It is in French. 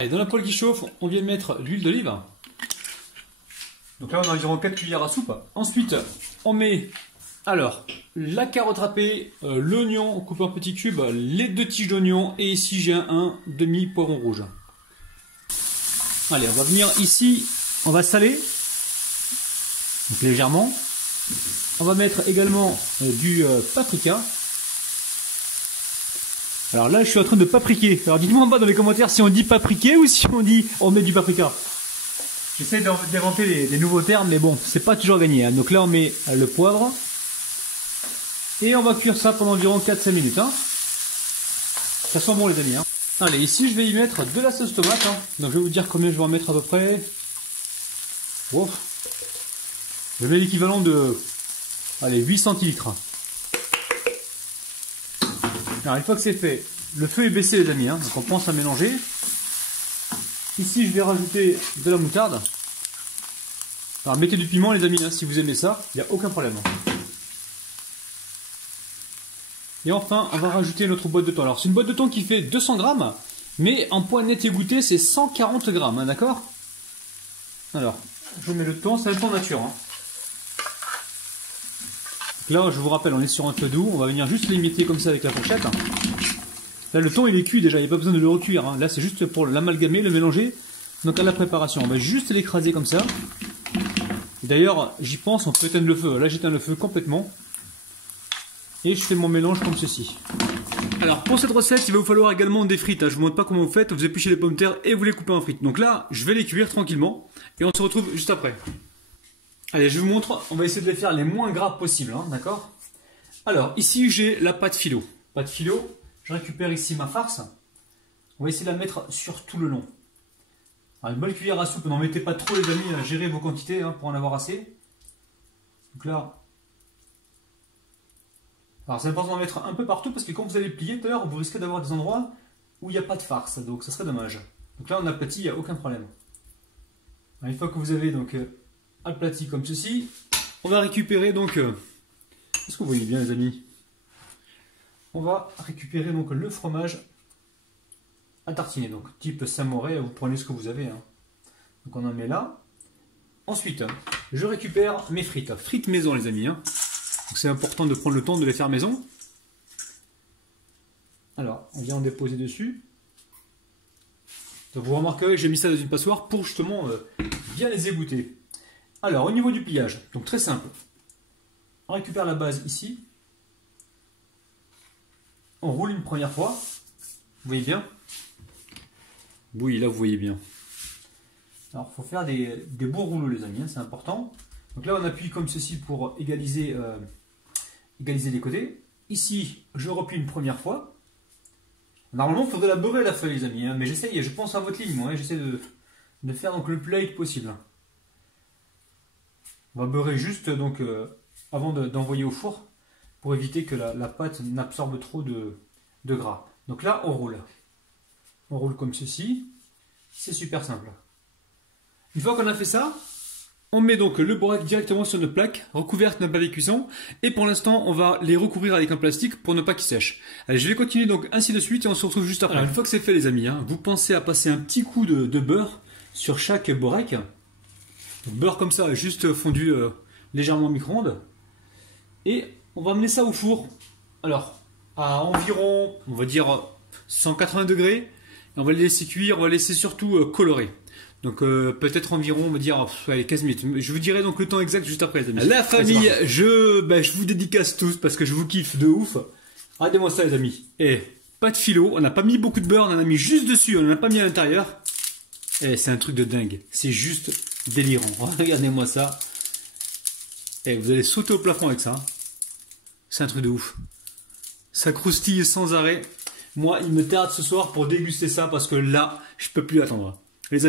Et dans la poêle qui chauffe, on vient mettre l'huile d'olive. Donc là, on a environ 4 cuillères à soupe. Ensuite, on met alors la carotte râpée, l'oignon coupé en petits cubes, les 2 tiges d'oignon et ici j'ai un demi poivron rouge. Allez, on va venir ici, on va saler, donc légèrement. On va mettre également du paprika. Alors là, je suis en train de papriquer. Alors dites-moi en bas dans les commentaires si on dit papriquer ou si on dit on met du paprika. J'essaie d'inventer des nouveaux termes, mais bon, c'est pas toujours gagné. Hein. Donc là, on met le poivre. Et on va cuire ça pendant environ 4-5 minutes. Hein. Ça sent bon les amis. Hein. Allez, ici je vais y mettre de la sauce tomate. Hein. Donc je vais vous dire combien je vais en mettre à peu près. Wow. Je mets l'équivalent de 8 centilitres. Alors une fois que c'est fait, le feu est baissé les amis. Hein. Donc on pense à mélanger. Ici je vais rajouter de la moutarde. Alors mettez du piment les amis, hein, si vous aimez ça, il n'y a aucun problème. Et enfin, on va rajouter notre boîte de thon. Alors c'est une boîte de thon qui fait 200 grammes, mais en poids net et goûté c'est 140 grammes, hein, d'accord? Alors, je mets le thon, c'est un thon nature. Hein. Là, je vous rappelle, on est sur un feu doux, on va venir juste l'émietter comme ça avec la fourchette. Là, le thon il est cuit déjà, il n'y a pas besoin de le recuire. Hein. Là, c'est juste pour l'amalgamer, le mélanger. Donc à la préparation, on va juste l'écraser comme ça. D'ailleurs, j'y pense, on peut éteindre le feu. Là, j'éteins le feu complètement. Et je fais mon mélange comme ceci. Alors pour cette recette, il va vous falloir également des frites. Hein. Je vous montre pas comment vous faites. Vous épluchez les pommes de terre et vous les coupez en frites. Donc là, je vais les cuire tranquillement. Et on se retrouve juste après. Allez, je vous montre. On va essayer de les faire les moins gras possible. Hein, d'accord? Alors ici, j'ai la pâte philo. Pâte philo, je récupère ici ma farce. On va essayer de la mettre sur tout le long. Alors, une bonne cuillère à soupe. N'en mettez pas trop les amis. Gérez vos quantités hein, pour en avoir assez. Donc là... Alors c'est important d'en mettre un peu partout parce que quand vous allez plier tout à l'heure, vous risquez d'avoir des endroits où il n'y a pas de farce, donc ça serait dommage. Donc là on aplatit, il n'y a aucun problème. Alors, une fois que vous avez donc aplati comme ceci, on va récupérer donc... Est-ce que vous voyez bien les amis? On va récupérer donc le fromage à tartiner, donc type Saint-Moré, vous prenez ce que vous avez. Hein. Donc on en met là. Ensuite, je récupère mes frites, frites maison les amis. Hein. C'est important de prendre le temps de les faire maison. Alors, on vient en déposer dessus. Donc vous remarquerez, j'ai mis ça dans une passoire pour justement bien les égoutter. Alors, au niveau du pliage, donc très simple. On récupère la base ici. On roule une première fois. Vous voyez bien? Oui, là vous voyez bien. Alors, il faut faire des beaux rouleaux les amis, hein, c'est important. Donc là, on appuie comme ceci pour égaliser les côtés. Ici, je replie une première fois. Normalement, il faudrait la beurrer la feuille, les amis. Hein, mais j'essaye, je pense à votre ligne, moi. Hein, j'essaie de faire donc, le plus light possible. On va beurrer juste donc, avant d'envoyer au four pour éviter que la pâte n'absorbe trop de gras. Donc là, on roule. On roule comme ceci. C'est super simple. Une fois qu'on a fait ça, on met donc le borax directement sur notre plaque, recouverte d'un pavé cuisson, et pour l'instant, on va les recouvrir avec un plastique pour ne pas qu'ils sèchent. Allez, je vais continuer donc ainsi de suite et on se retrouve juste après. Alors, une fois que c'est fait les amis, hein, vous pensez à passer un petit coup de beurre sur chaque borax. Beurre comme ça, juste fondu légèrement au micro-ondes. Et on va amener ça au four. Alors, à environ, on va dire 180 degrés, et on va le laisser cuire, on va le laisser surtout colorer. Donc peut-être environ, on va dire, 15 minutes. Je vous dirai donc le temps exact juste après les amis. La famille, je vous dédicace tous parce que je vous kiffe de ouf. Regardez-moi ça les amis. Et pas de philo, on n'a pas mis beaucoup de beurre, on en a mis juste dessus, on n'en a pas mis à l'intérieur. Et c'est un truc de dingue, c'est juste délirant. Regardez-moi ça. Et vous allez sauter au plafond avec ça. C'est un truc de ouf. Ça croustille sans arrêt. Moi, il me tarde ce soir pour déguster ça parce que là, je peux plus attendre.